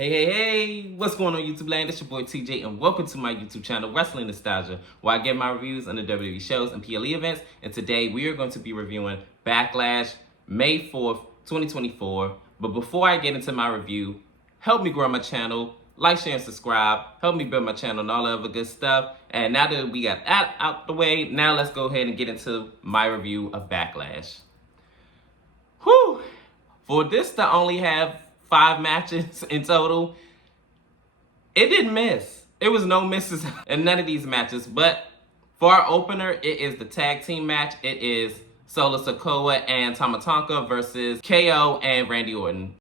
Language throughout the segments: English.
Hey, what's going on YouTube land? It's your boy TJ and welcome to my YouTube channel, Wrestling Nostalgia, where I get my reviews on the WWE shows and PLE events. And today we are going to be reviewing Backlash, May 4th, 2024. But before I get into my review, help me grow my channel, like, share, and subscribe, help me build my channel and all that other good stuff. And now that we got that out the way, now let's go ahead and get into my review of Backlash. Whew! For this to only have 5 matches in total, it didn't miss. It was no misses in none of these matches. But for our opener, it is the tag team match. It is Solo Sikoa and Tama Tonga versus KO and Randy Orton.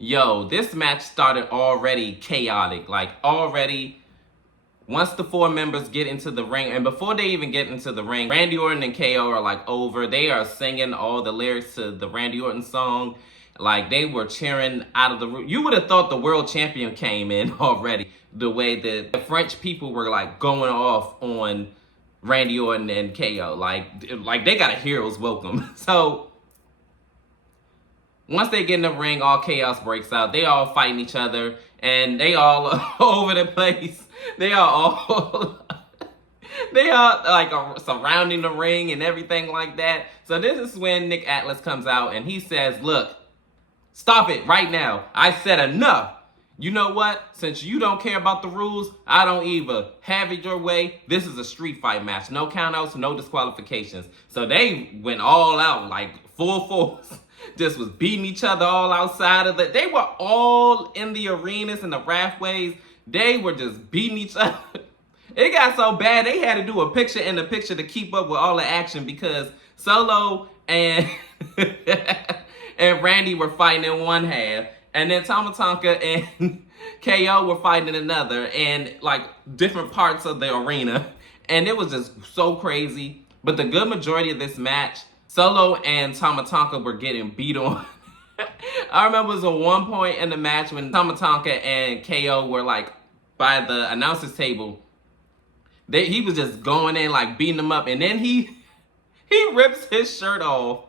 Yo, this match started already chaotic. Once the 4 members get into the ring, and before they even get into the ring, Randy Orton and KO are over. They are singing all the lyrics to the Randy Orton song. They were cheering out of the room. You would have thought the world champion came in already. The way that the French people were going off on Randy Orton and KO. Like they got a hero's welcome. So once they get in the ring, all chaos breaks out. They all fighting each other, and they all over the place. They are all surrounding the ring and everything like that. So this is when Nick Atlas comes out and he says, "Look, stop it right now. I said enough. You know what? Since you don't care about the rules, I don't either. Have it your way. This is a street fight match. No countouts, no disqualifications." So they went all out, full force. Just was beating each other all outside of it. They were all in the arenas and the raftways. They were just beating each other. It got so bad they had to do a picture in the picture to keep up with all the action because Solo and and Randy were fighting in one half, and then Tama Tonga and KO were fighting in another, and different parts of the arena. And it was just so crazy. But the good majority of this match, Solo and Tama Tonga were getting beat on. I remember it was at one point in the match when Tama Tonga and KO were by the announcer's table. He was just going in beating them up, and then he rips his shirt off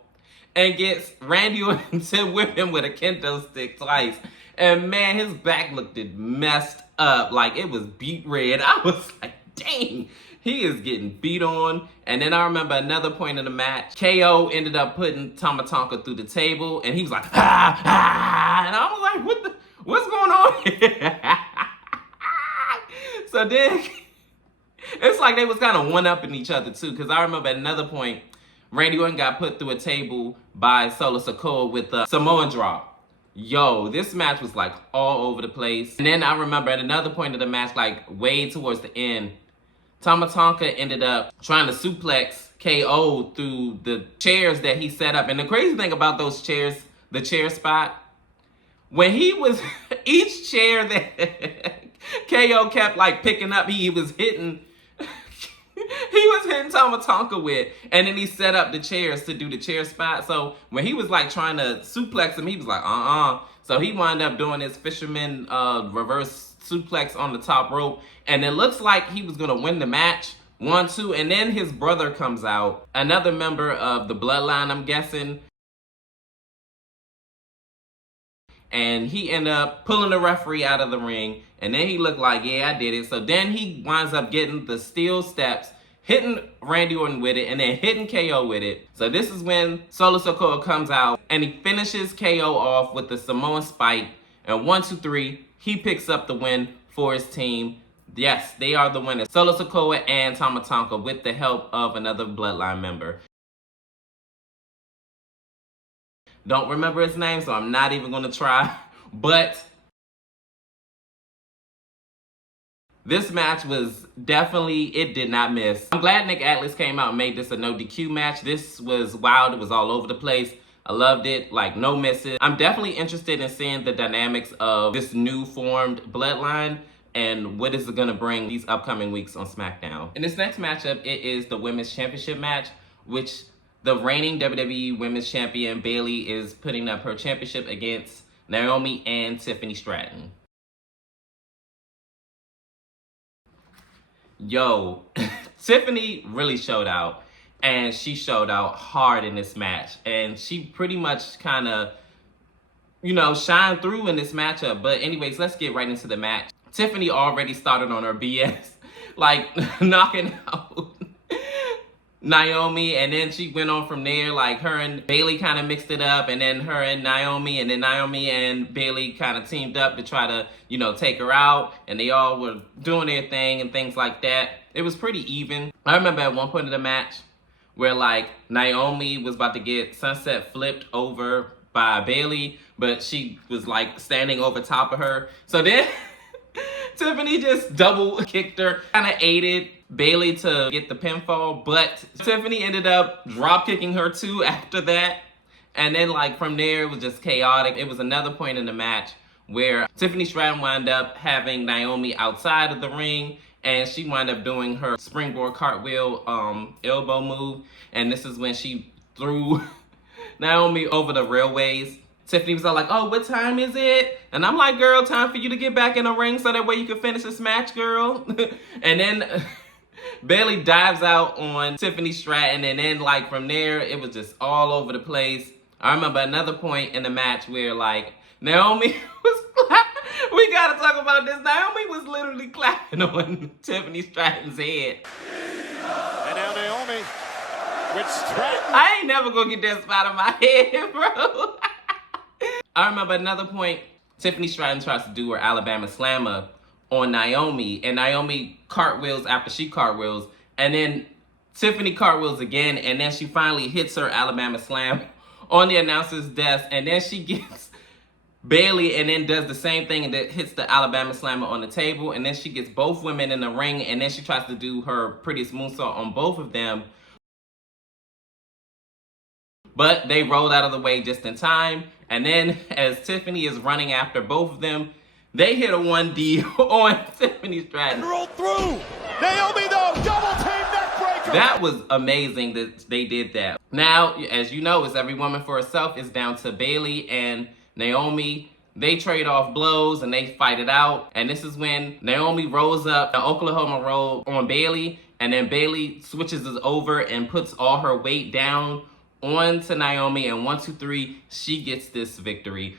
and gets Randy Orton to whip him with a kendo stick twice. And man, his back looked messed up. It was beat red. I was like, dang. He is getting beat on. And then I remember another point in the match, KO ended up putting Tama Tonga through the table, and he was like, ah. And I was like, what's going on here? So then, it's like they was kind of one-upping each other too, because I remember at another point, Randy Orton got put through a table by Solo Sikoa with a Samoan drop. Yo, this match was all over the place. And then I remember at another point of the match, way towards the end, Tama Tonga ended up trying to suplex KO through the chairs that he set up. And the crazy thing about those chairs, the chair spot, when he was, each chair that KO kept picking up, he was hitting Tama Tonga with, and then he set up the chairs to do the chair spot. So when he was trying to suplex him, he was like, So he wound up doing his fisherman reverse suplex on the top rope, and it looks like he was gonna win the match 1-2, and then his brother comes out, another member of the bloodline, I'm guessing, and he ended up pulling the referee out of the ring, and then he looked like, yeah, I did it. So then he winds up getting the steel steps, hitting Randy Orton with it, and then hitting KO with it. So this is when Solo Sikoa comes out, and he finishes KO off with the Samoan spike, and 1, 2, 3, he picks up the win for his team. Yes, they are the winners. Solo Sikoa and Tama Tonga with the help of another bloodline member. Don't remember his name, so I'm not even going to try. But this match was definitely, it did not miss. I'm glad Nick Atlas came out and made this a no DQ match. This was wild. It was all over the place. I loved it, no misses. I'm definitely interested in seeing the dynamics of this new formed bloodline and what is it gonna bring these upcoming weeks on SmackDown. In this next matchup, it is the Women's Championship match, which the reigning WWE Women's Champion Bayley is putting up her championship against Naomi and Tiffany Stratton. Yo, Tiffany really showed out. And she showed out hard in this match. And she pretty much kind of shine through in this matchup. But anyways, let's get right into the match. Tiffany already started on her BS, like knocking out Naomi, and then she went on from there. Like her and Bayley kind of mixed it up, and then her and Naomi, and then Naomi and Bayley kind of teamed up to try to, take her out, and they all were doing their thing and things like that. It was pretty even. I remember at one point in the match where like Naomi was about to get sunset flipped over by Bayley, but she was like standing over top of her. So then Tiffany just double kicked her, kind of aided Bayley to get the pinfall, but Tiffany ended up drop kicking her too after that. And then like from there, it was just chaotic. It was another point in the match where Tiffany Stratton wound up having Naomi outside of the ring, and she wound up doing her springboard cartwheel elbow move. And this is when she threw Naomi over the railways. Tiffany was all like, oh, what time is it? And I'm like, girl, time for you to get back in the ring so that way you can finish this match, girl. And then Bayley dives out on Tiffany Stratton, and then like from there, it was just all over the place. I remember another point in the match where like Naomi was we gotta talk about this. Naomi was literally clapping on Tiffany Stratton's head. And now Naomi with Stratton. I ain't never gonna get that spot on my head, bro. I remember another point, Tiffany Stratton tries to do her Alabama Slammer on Naomi, and Naomi cartwheels after she cartwheels, and then Tiffany cartwheels again, and then she finally hits her Alabama Slam on the announcer's desk, and then she gets Bayley and then does the same thing and then hits the Alabama Slammer on the table, and then she gets both women in the ring, and then she tries to do her prettiest moonsault on both of them. But they rolled out of the way just in time, and then as Tiffany is running after both of them, they hit a 1D on Tiffany Stratton. Roll through. Naomi though, double team neck breaker. That was amazing that they did that. Now, as you know, it's every woman for herself. It's down to Bayley and Naomi. They trade off blows and they fight it out. And this is when Naomi rolls up the Oklahoma roll on Bayley, and then Bayley switches us over and puts all her weight down onto Naomi, and 1, 2, 3, she gets this victory.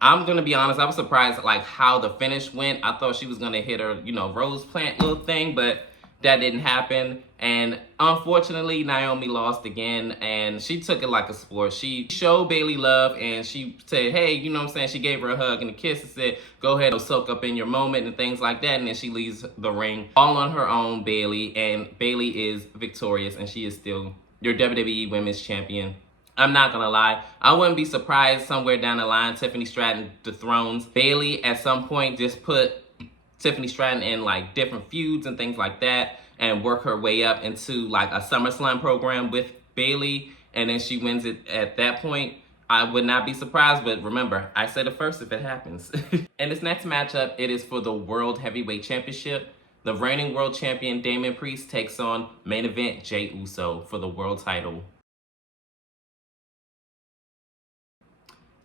I'm gonna be honest, I was surprised at like how the finish went. I thought she was gonna hit her, rose plant little thing, but that didn't happen. And unfortunately, Naomi lost again, and she took it like a sport. She showed Bayley love, and she said, hey, you know what I'm saying? She gave her a hug and a kiss and said, go ahead and soak up in your moment and things like that. And then she leaves the ring all on her own, Bayley. And Bayley is victorious, and she is still your WWE Women's Champion. I'm not gonna lie, I wouldn't be surprised somewhere down the line Tiffany Stratton dethrones Bayley at some point. Just put Tiffany Stratton in like different feuds and things like that, and work her way up into like a SummerSlam program with Bayley, and then she wins it at that point. I would not be surprised, but remember, I said it first if it happens. In this next matchup, it is for the World Heavyweight Championship. The reigning world champion Damian Priest takes on main event Jey Uso for the world title.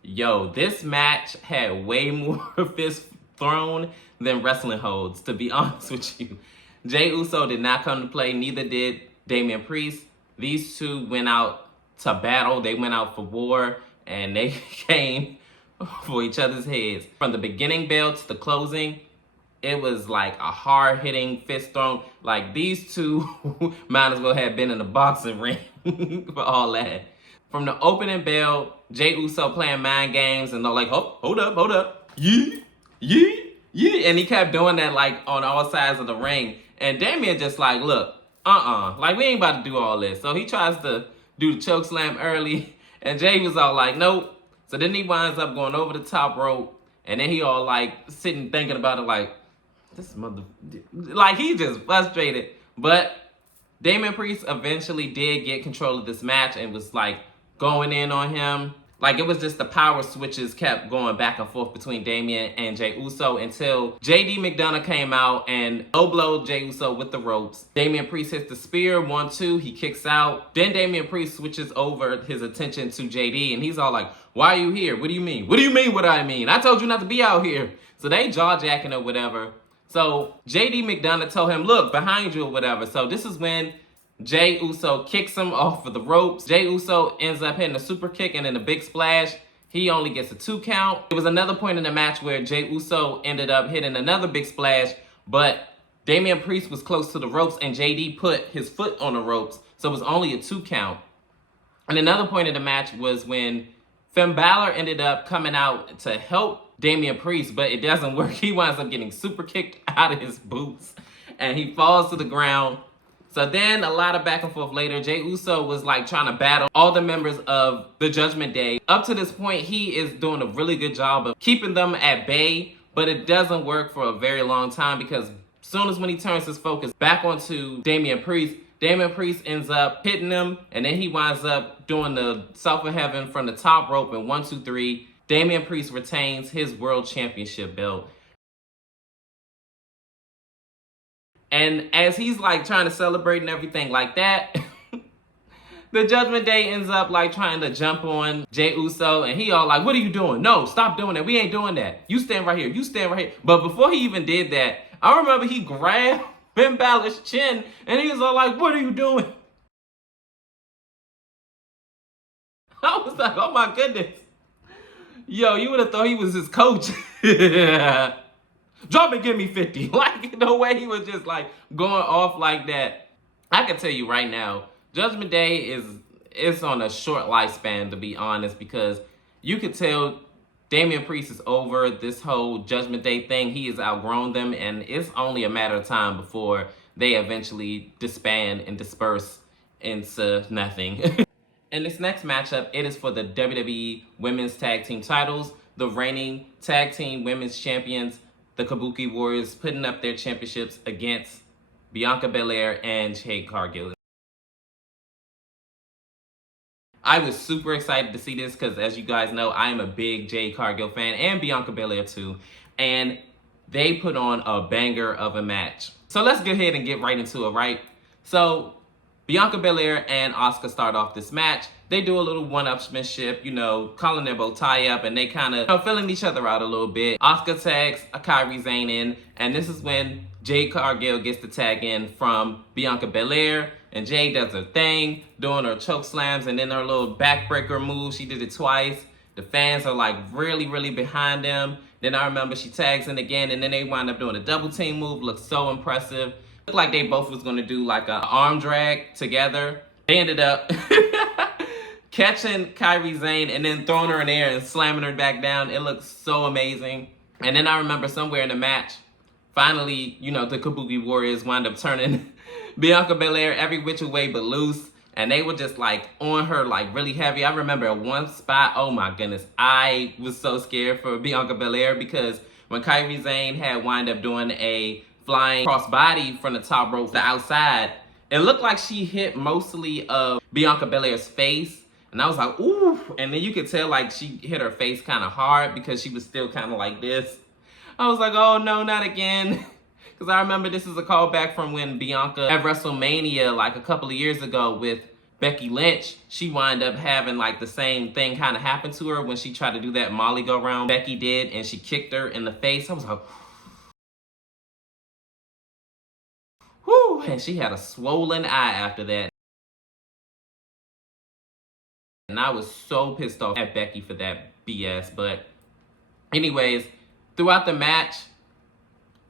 Yo, this match had way more fists thrown than wrestling holds, to be honest with you. Jey Uso did not come to play, neither did Damian Priest. These two went out to battle, they went out for war, and they came for each other's heads. From the beginning bell to the closing, it was like a hard-hitting fist thrown. Like these two might as well have been in a boxing ring for all that. From the opening bell, Jey Uso playing mind games, and they're like, oh, hold up. Yeah. And he kept doing that like on all sides of the ring. And Damian just like, look, like we ain't about to do all this. So he tries to do the choke slam early, and Jey was all like, nope. So then he winds up going over the top rope, and then he all like sitting thinking about it like, this mother, like he just frustrated. But Damian Priest eventually did get control of this match and was like going in on him. Like, it was just the power switches kept going back and forth between Damian and Jey Uso until JD McDonough came out and low-blowed Jey Uso with the ropes. Damian Priest hits the spear, 1, 2, he kicks out. Then Damian Priest switches over his attention to JD, and he's all like, why are you here? What do you mean? What do you mean what I mean? I told you not to be out here. So they jaw-jacking or whatever. So JD McDonough told him, look, behind you or whatever. So this is when Jey Uso kicks him off of the ropes. Jey Uso ends up hitting a super kick and then a big splash. He only gets a 2 count. There was another point in the match where Jey Uso ended up hitting another big splash, but Damian Priest was close to the ropes and JD put his foot on the ropes, so it was only a 2 count. And another point in the match was when Finn Balor ended up coming out to help Damian Priest, but it doesn't work. He winds up getting super kicked out of his boots and he falls to the ground. So then a lot of back and forth later, Jey Uso was like trying to battle all the members of the Judgment Day. Up to this point, he is doing a really good job of keeping them at bay, but it doesn't work for a very long time because as soon as when he turns his focus back onto Damian Priest ends up hitting him, and then he winds up doing the South of Heaven from the top rope in 1, 2, 3. Damian Priest retains his World Championship belt. And as he's like trying to celebrate and everything like that, the Judgment Day ends up like trying to jump on Jey Uso, and he all like, "What are you doing? No, stop doing that. We ain't doing that. You stand right here. You stand right here." But before he even did that, I remember he grabbed Finn Balor's chin, and he was all like, "What are you doing?" I was like, "Oh my goodness. Yo, you would have thought he was his coach." Drop and give me 50. Like, the way he was just like going off like that. I can tell you right now, Judgment Day is on a short lifespan, to be honest, because you could tell Damian Priest is over this whole Judgment Day thing. He has outgrown them, and it's only a matter of time before they eventually disband and disperse into nothing. In this next matchup, it is for the WWE Women's Tag Team titles. The reigning Tag Team Women's Champions, the Kabuki Warriors, putting up their championships against Bianca Belair and Jade Cargill. I was super excited to see this because, as you guys know, I am a big Jade Cargill fan and Bianca Belair too. And they put on a banger of a match. So let's go ahead and get right into it, right? So Bianca Belair and Asuka start off this match. They do a little one-upsmanship, you know, calling their bow tie up, and they kind of filling each other out a little bit. Asuka tags Kairi Sane in, and this is when Jade Cargill gets the tag in from Bianca Belair, and Jade does her thing, doing her choke slams, and then her little backbreaker move. She did it twice. The fans are like really, really behind them. Then I remember she tags in again, and then they wind up doing a double team move. Looks so impressive. Looked like they both was going to do like an arm drag together. They ended up catching Kairi Sane and then throwing her in the air and slamming her back down. It looks so amazing. And then I remember somewhere in the match, finally, you know, the Kabuki Warriors wound up turning Bianca Belair every which way but loose. And they were just like on her like really heavy. I remember at one spot, oh my goodness, I was so scared for Bianca Belair because when Kairi Sane had wind up doing a flying crossbody from the top rope to the outside, it looked like she hit mostly of Bianca Belair's face. And I was like, ooh. And then you could tell like she hit her face kind of hard because she was still kind of like this. I was like, oh no, not again. Because I remember this is a callback from when Bianca at WrestleMania like a couple of years ago with Becky Lynch, she wound up having like the same thing kind of happen to her when she tried to do that Molly go round Becky did, and she kicked her in the face. I was like, whew, and she had a swollen eye after that. And I was so pissed off at Becky for that BS. But anyways, throughout the match,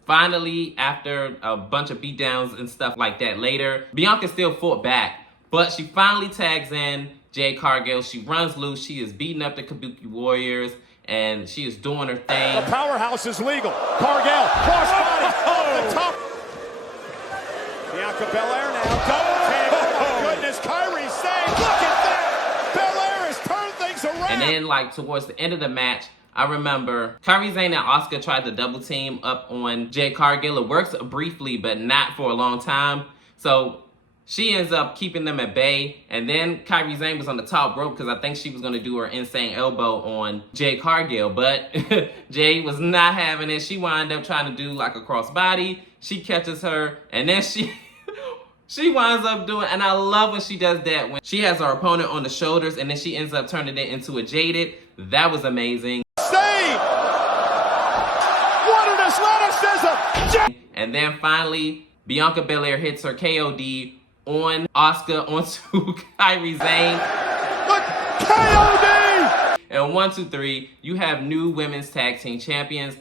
finally, after a bunch of beatdowns and stuff like that later, Bianca still fought back. But she finally tags in Jade Cargill. She runs loose. She is beating up the Kabuki Warriors, and she is doing her thing. The powerhouse is legal. Cargill, crossbody, off the top. Bianca Belair now, double team. Oh my goodness, Kairi Sane, look at that. Belair has turned things around. And then, like, towards the end of the match, I remember Kairi Sane and Asuka tried to double team up on Jade Cargill. It works briefly, but not for a long time. So she ends up keeping them at bay. And then Kairi Sane was on the top rope because I think she was going to do her insane elbow on Jade Cargill. But Jade was not having it. She wound up trying to do like a crossbody. She catches her, and then she winds up doing, and I love when she does that, when she has her opponent on the shoulders and then she ends up turning it into a jaded. That was amazing. Sane! What an athleticism! And then finally, Bianca Belair hits her KOD on Asuka onto Kairi Sane. Look, KOD! And 1, 2, 3, you have new women's tag team champions.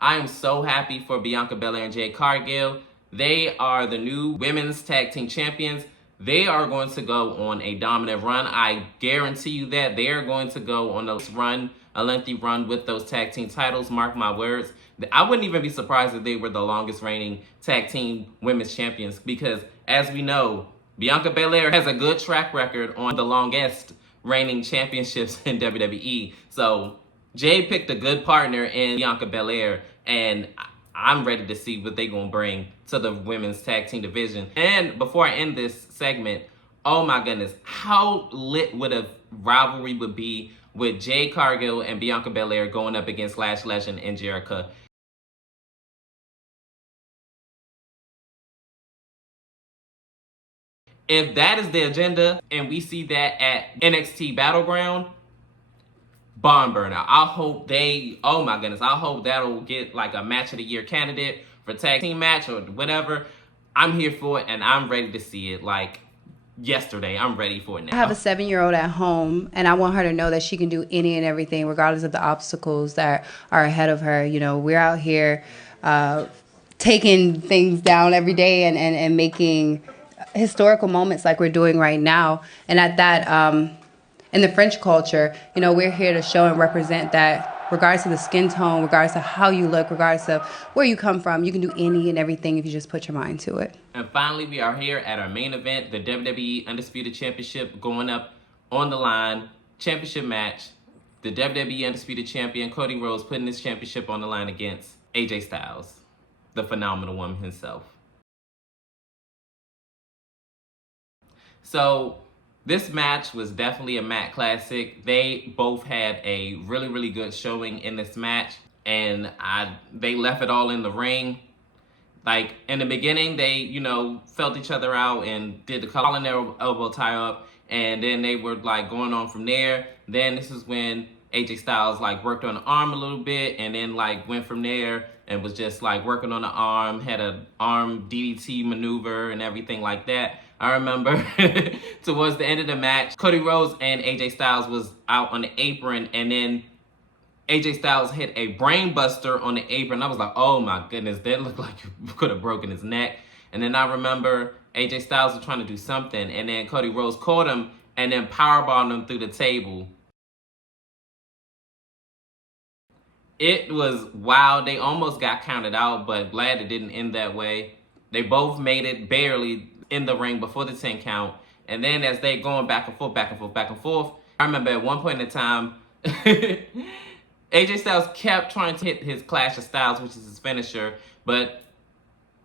I am so happy for Bianca Belair and Jade Cargill. They are the new women's tag team champions. They are going to go on a dominant run. I guarantee you that they are going to go on a lengthy run with those tag team titles. Mark my words. I wouldn't even be surprised if they were the longest reigning tag team women's champions, because as we know, Bianca Belair has a good track record on the longest reigning championships in WWE. So Jay picked a good partner in Bianca Belair, and I'm ready to see what they're going to bring to the women's tag team division. And before I end this segment, oh my goodness, how lit would a rivalry would be with Jade Cargill and Bianca Belair going up against Lash Legend and Jericho. If that is the agenda and we see that at NXT Battleground, barn burner. I hope oh my goodness, I hope that'll get like a match of the year candidate for tag team match or whatever. I'm here for it, and I'm ready to see it like yesterday. I'm ready for it now. I have a 7-year-old at home, and I want her to know that she can do any and everything, regardless of the obstacles that are ahead of her. You know, we're out here taking things down every day and making historical moments like we're doing right now. And at that, in the French culture, you know, we're here to show and represent that regardless of the skin tone, regardless of how you look, regardless of where you come from, you can do any and everything if you just put your mind to it. And finally, we are here at our main event, the WWE Undisputed Championship going up on the line. Championship match. The WWE Undisputed Champion, Cody Rhodes, putting his championship on the line against AJ Styles, the phenomenal one himself. So this match was definitely a Matt classic. They both had a really, really good showing in this match, and they left it all in the ring. Like, in the beginning, they, you know, felt each other out and did the collar and elbow tie up, and then they were, like, going on from there. Then this is when AJ Styles, like, worked on the arm a little bit, and then, like, went from there and was just, like, working on the arm, had an arm DDT maneuver and everything like that. I remember towards the end of the match, Cody Rhodes and AJ Styles was out on the apron, and then AJ Styles hit a brain buster on the apron. I was like, oh my goodness, that looked like you could have broken his neck. And then I remember AJ Styles was trying to do something, and then Cody Rhodes caught him and then powerbombed him through the table. It was wild. They almost got counted out, but glad it didn't end that way. They both made it barely in the ring before the 10 count. And then as they going back and forth, back and forth, back and forth, I remember at one point in time, AJ Styles kept trying to hit his Clash of Styles, which is his finisher, but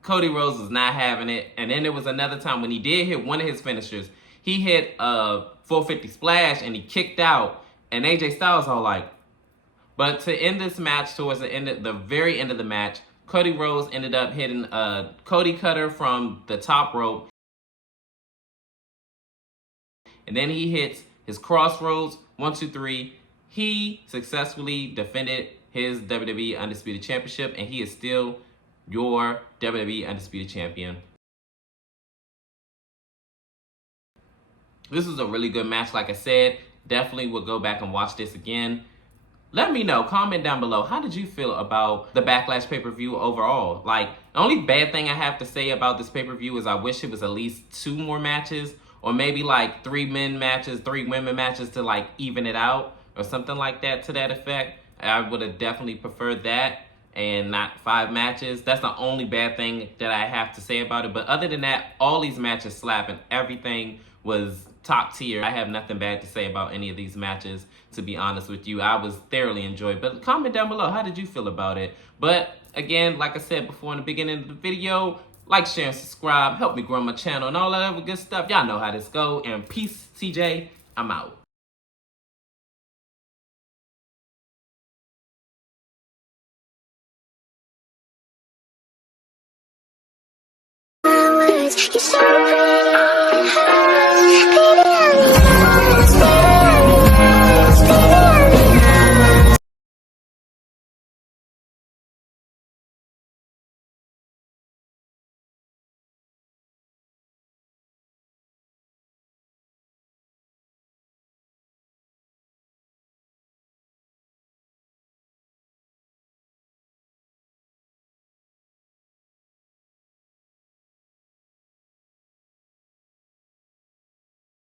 Cody Rhodes was not having it. And then there was another time when he did hit one of his finishers. He hit a 450 splash and he kicked out, and AJ Styles all like. But to end this match, towards the very end of the match, Cody Rhodes ended up hitting a Cody Cutter from the top rope. And then he hits his Crossroads, 1, 2, 3. He successfully defended his WWE Undisputed Championship, and he is still your WWE Undisputed Champion. This was a really good match, like I said. Definitely will go back and watch this again. Let me know, comment down below, how did you feel about the Backlash pay-per-view overall? Like, the only bad thing I have to say about this pay-per-view is I wish it was at least 2 more matches, or maybe like 3 men matches, 3 women matches to like even it out, or something like that to that effect. I would have definitely preferred that, and not 5 matches. That's the only bad thing that I have to say about it. But other than that, all these matches slap, and everything was top tier. I have nothing bad to say about any of these matches, to be honest with you. I was thoroughly enjoyed. But comment down below, how did you feel about it? But again, like I said before in the beginning of the video, like, share, and subscribe. Help me grow my channel and all that other good stuff. Y'all know how this go. And peace, TJ. I'm out. You so